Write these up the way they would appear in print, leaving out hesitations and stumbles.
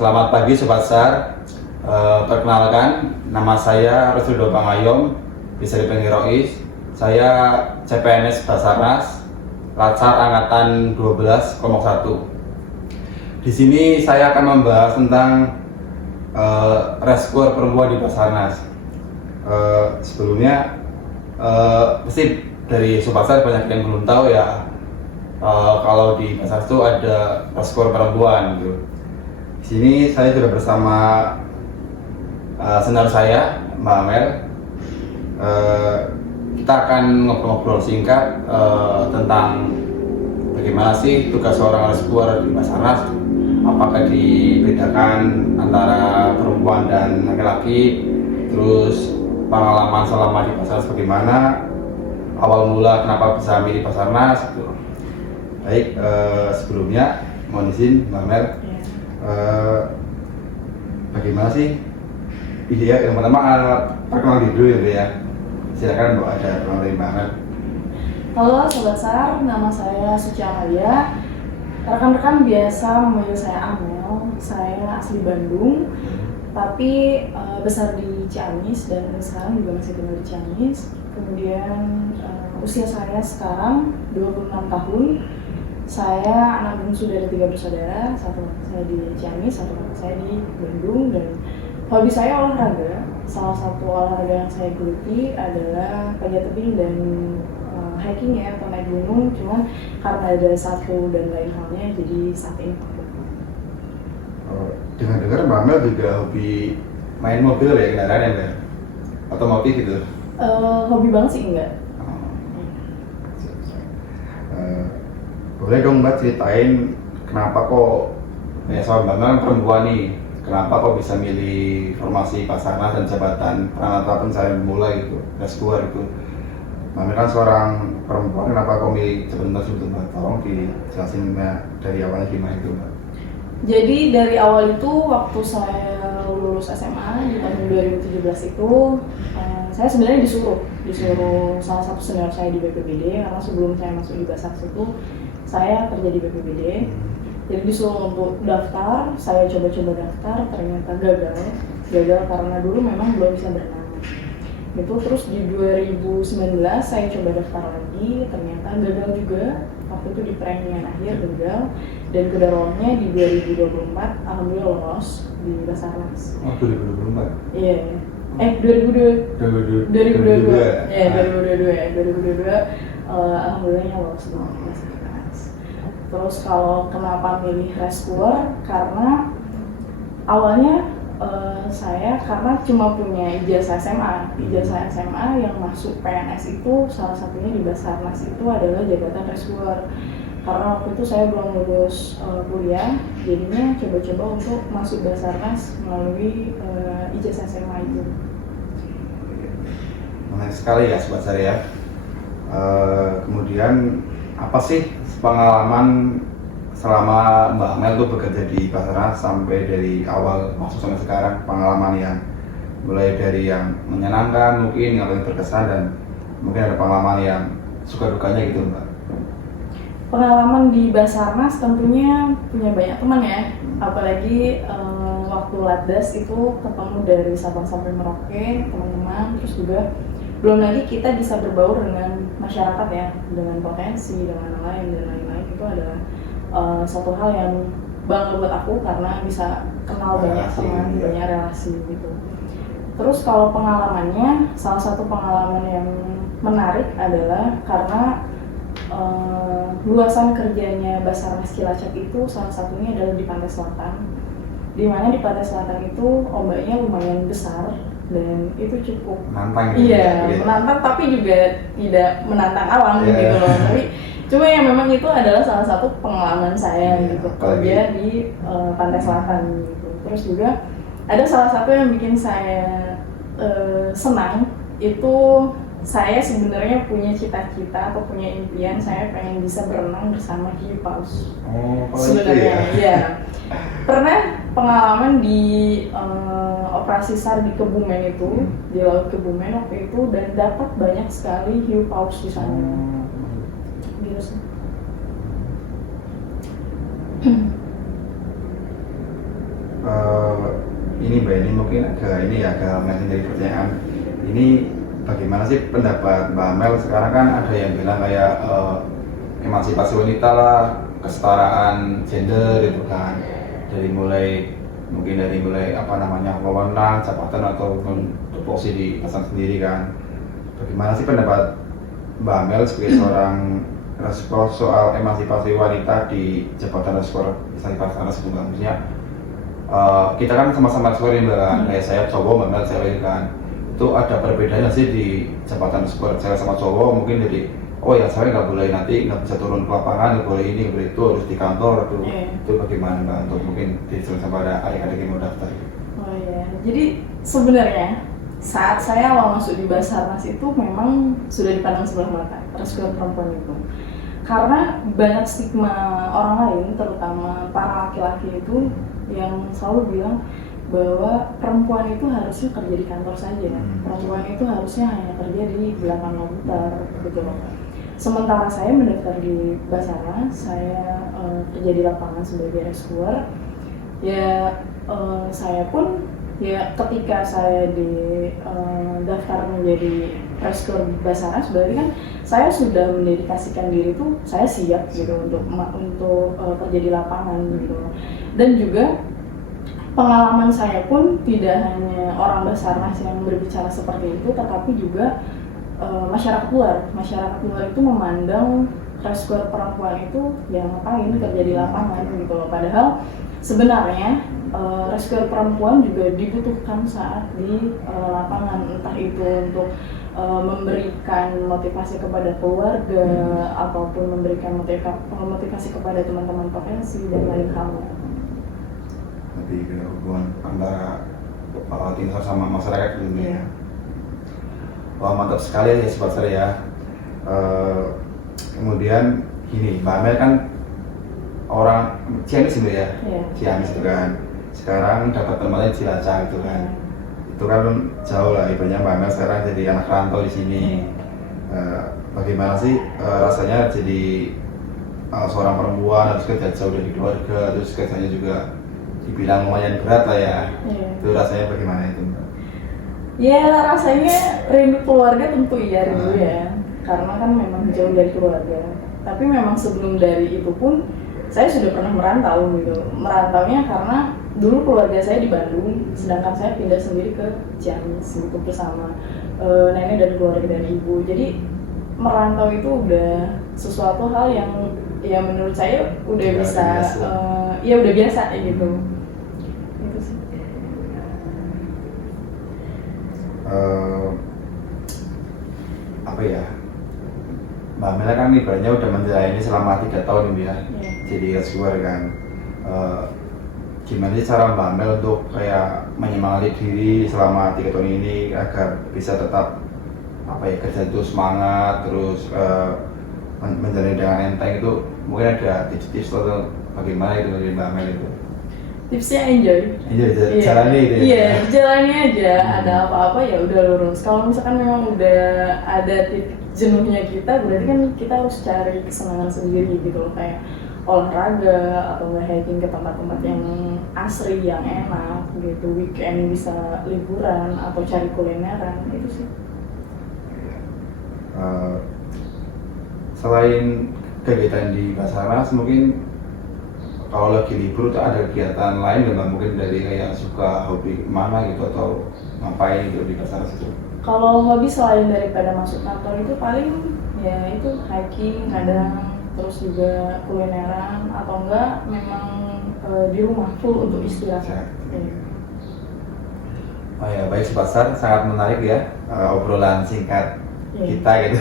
Selamat pagi Sobat SAR. Perkenalkan, nama saya Rusdido Pangayom, bisa dipanggil Rois. Saya CPNS Basarnas, Latsar Angkatan 12 Kelompok 1. Di sini saya akan membahas tentang reskuer perempuan di Basarnas. Sebelumnya, pasti dari Sobat SAR banyak yang belum tahu ya, kalau di Basarnas itu ada reskuer perempuan gitu. Di sini saya sudah bersama senior saya, Mbak Amel. Kita akan ngobrol-ngobrol singkat tentang bagaimana sih tugas seorang rescuer di Basarnas. Apakah dibedakan antara perempuan dan laki-laki, terus pengalaman selama di Basarnas bagaimana, awal mula kenapa bisa milih Basarnas gitu. Baik, sebelumnya mohon izin Mbak Amel, bagaimana sih? Iya, yang pertama perkenalan dulu ya. Silakan Mbak, ada perkenalan dari Mbak Amel. Halo Sobat SAR, nama saya Suci Amalia. Rekan-rekan biasa memanggil saya Amel. Saya asli Bandung, tapi besar di Ciamis dan sekarang juga masih tinggal di Ciamis. Kemudian usia saya sekarang 26 tahun. Saya anak bungsu dari 3 bersaudara, satu kakak saya di Ciamis, satu kakak saya di Bandung, dan hobi saya olahraga. Salah satu olahraga yang saya geluti adalah panjat tebing dan hiking ya, atau naik gunung. Cuman karena ada satu dan lain halnya, jadi saat ini Dengar-dengar Mbak Amel juga hobi main mobil ya, kendaraan ya, otomotif gitu. hobi banget sih enggak. Boleh dong Mbak ceritain kenapa kok ya, soal Mbak Amel perempuan nih, kenapa kok bisa milih formasi Basarnas dan jabatan Pranata Pencarian Mulai gitu, rescuer itu. Mbak Amel kan seorang perempuan, kenapa kok milih jabatan tersebut Mbak? Tolong dijelasin Mbak dari awalnya gimana itu Mbak. Jadi dari awal itu waktu saya lulus SMA di tahun 2017 itu saya sebenarnya disuruh salah satu senior saya di BPBD, karena sebelum saya masuk di Basarnas itu saya kerja di BPBD. Jadi disuruh untuk daftar, saya coba-coba daftar, ternyata gagal karena dulu memang belum bisa berenang. Itu terus di 2019 saya coba daftar lagi, ternyata gagal juga. Waktu itu di perenggingan akhir gagal, dan kedaruannya di 2024 alhamdulillah lolos di Basarnas. Oh, 2024? Iya. 2022. Iya, 2022 alhamdulillahnya lolos di Basarnas. Terus kalau kenapa milih rescuer, karena awalnya saya karena cuma punya ijazah SMA yang masuk PNS itu salah satunya di Basarnas itu adalah jabatan rescuer. Karena waktu itu saya belum lulus kuliah, jadinya coba-coba untuk masuk Basarnas melalui ijazah SMA itu. Menarik sekali ya Sobat SAR ya. Kemudian apa sih pengalaman selama Mbak Amel tuh bekerja di Basarnas sampai dari awal masuk sampai sekarang, pengalaman yang mulai dari yang menyenangkan mungkin, yang paling berkesan, dan mungkin ada pengalaman yang suka dukanya gitu Mbak. Pengalaman di Basarnas tentunya punya banyak teman ya, apalagi waktu Latdas itu ketemu dari Sabang sampai Merauke teman-teman, terus juga belum lagi kita bisa berbaur dengan masyarakat ya, dengan potensi, dengan lain dan lain-lain. Itu adalah satu hal yang bangga buat aku karena bisa kenal banyak teman, banyak relasi gitu. Terus kalau pengalamannya, salah satu pengalaman yang menarik adalah karena luasan kerjanya Basarnas Cilacap itu salah satunya adalah di Pantai Selatan, di mana di Pantai Selatan itu ombaknya lumayan besar dan itu cukup menantang. Menantang, tapi juga tidak menantang alam gitu loh. Tapi cuma yang memang itu adalah salah satu pengalaman saya gitu, kerja di Pantai Selatan gitu. Terus juga ada salah satu yang bikin saya senang, itu saya sebenarnya punya cita-cita atau punya impian, saya pengen bisa berenang bersama hiu paus. Sebenarnya ya. Pernah pengalaman di operasi SAR di Kebumen itu, di Laut Kebumen waktu itu, dan dapat banyak sekali hiu paus di sana. Gitu sih. ini Mbak, ini mungkin agak melenceng dari pertanyaan. Ini bagaimana sih pendapat Mbak Amel? Sekarang kan ada yang bilang kayak emansipasi wanita lah, kesetaraan gender gitu kan. Mungkin dari mulai apa namanya, wewenang, jabatan ataupun tupoksi di pasangan sendiri kan. Bagaimana sih pendapat Mbak Amel sebagai seorang respon soal emansipasi wanita di jabatan respon misalnya pasangan sebelum maksudnya kita kan sama-sama respon ini kan, kayak saya cowok, Mbak Amel cewek kan, itu ada perbedaannya sih di jabatan respon cewek sama cowok, mungkin jadi oh ya cewek nggak boleh nanti nggak bisa turun ke lapangan, nggak boleh ini, nggak boleh itu, harus di kantor tuh. Itu bagaimana Mbak untuk mungkin dijelaskan pada adik-adik yang mau daftar? Oh iya, jadi sebenarnya saat saya awal masuk di Basarnas itu memang sudah dipandang sebelah mata rescue perempuan itu, karena banyak stigma orang lain, terutama para laki-laki itu yang selalu bilang bahwa perempuan itu harusnya kerja di kantor saja, perempuan itu harusnya hanya kerja di belakang komputer gitu loh. Sementara saya mendaftar di Basarnas, saya kerja di lapangan sebagai rescuer. Ya saya pun ya ketika saya di daftar menjadi rescuer Basarnas, berarti kan saya sudah mendedikasikan diri tuh, saya siap gitu untuk kerja di lapangan gitu. Dan juga pengalaman saya pun tidak hanya orang Basarnas yang berbicara seperti itu, tetapi juga masyarakat luar itu memandang rescuer perempuan itu yang ngapain kerja di lapangan gitu loh. Padahal sebenarnya rescuer perempuan juga dibutuhkan saat di lapangan, entah itu untuk memberikan motivasi kepada keluarga ataupun memberikan motivasi kepada teman-teman profesi dan lain halnya. Lebih ke hubungan antara tim sama masyarakat gitu ya. Wah, mantap sekali ya sobat saya ya. Kemudian gini, Mbak Amel kan orang Ciamis gitu ya, Ciamis itu kan. Sekarang dapat tempatnya di Cilacap gitu kan. Itu kan jauh lah, ibaratnya Mbak Amel sekarang jadi anak rantau di sini. Bagaimana sih rasanya jadi seorang perempuan harus kerja jauh dari keluarga, terus kerjanya juga dibilang lumayan berat lah ya. Itu rasanya bagaimana itu Mbak? Ya rasanya rindu keluarga tentu iya rindu ya, karena kan memang jauh dari keluarga. Tapi memang sebelum dari itu pun saya sudah pernah merantau gitu. Merantaunya karena dulu keluarga saya di Bandung, sedangkan saya pindah sendiri ke Ciamis gitu bersama nenek dan keluarga dan ibu. Jadi merantau itu udah sesuatu hal yang ya menurut saya udah bisa ya udah biasa ya gitu. Itu sih. Apa ya, Mbak Mela kan ibaratnya udah menjalani selama 3 tahun ya, jadi rescuer kan. Gimana sih cara Mbak Mel untuk kayak menyemangati diri selama 3 tahun ini agar bisa tetap apa ya, kerja itu semangat terus menjalani dengan enteng? Itu mungkin ada tips-tips atau bagaimana itu dari Mbak Mel itu? Tipsnya enjoy Jalani itu ya? Iya, jalani aja. Ada apa-apa ya udah lurus. Kalau misalkan memang udah ada titik jenuhnya kita, berarti kan kita harus cari kesenangan sendiri gitu loh, kayak olahraga atau nggak hiking ke tempat-tempat yang asri yang enak gitu, weekend bisa liburan atau cari kulineran, itu sih. Selain kegiatan di Basarnas, mungkin kalau lagi libur tuh ada kegiatan lain nggak, mungkin dari kayak suka hobi mana gitu atau ngapain gitu di Basarnas itu? Kalau hobi selain daripada masuk kantor itu paling ya itu hiking kadang, terus juga kulineran atau enggak memang di rumah full untuk istirahat. Oh ya, baik Sobat Sar, sangat menarik ya obrolan singkat kita gitu.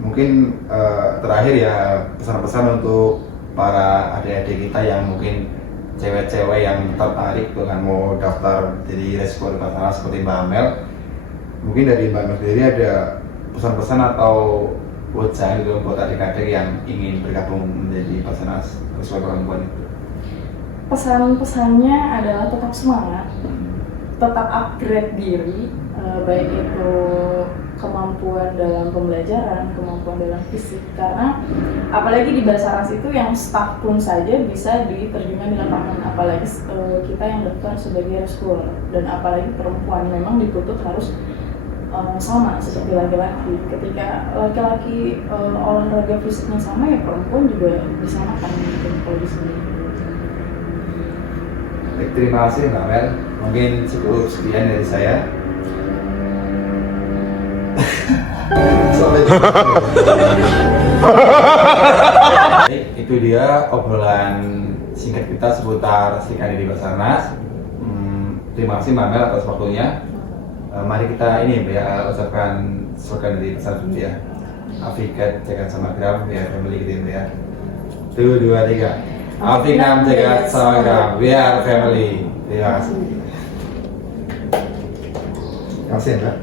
Mungkin terakhir ya pesan-pesan untuk para adik-adik kita yang mungkin cewek-cewek yang tertarik dengan mau daftar jadi rescuer Basarnas seperti Mbak Amel. Mungkin dari Mbak Amel sendiri ada pesan-pesan atau wejangan gitu buat adik-adik yang ingin bergabung menjadi Basarnas rescuer perempuan itu? Pesan-pesannya adalah tetap semangat, tetap upgrade diri, baik itu kemampuan dalam pembelajaran, kemampuan dalam fisik, karena apalagi di Basarnas itu yang staff pun saja bisa diterjunkan di lapangan, apalagi kita yang daftar sebagai rescuer, dan apalagi perempuan memang dituntut harus sama seperti laki-laki. Ketika laki-laki olahraga fisiknya sama, ya perempuan juga disamakan gitu kalau di sini. Baik, terima kasih Mbak Mel. Mungkin cukup sekian dari saya. Baik, itu dia obrolan singkat kita seputar Srikandi di Basarnas. Terima kasih Mbak Mel atas waktunya. Mari kita ucapkan slogan dari Basarnas dulu ya. Afikat jagat samagram, we are family gitu ya. 1, 2, 3. Afikam jagat samagram, we are family. Terima kasih. Terima kasih Mbak.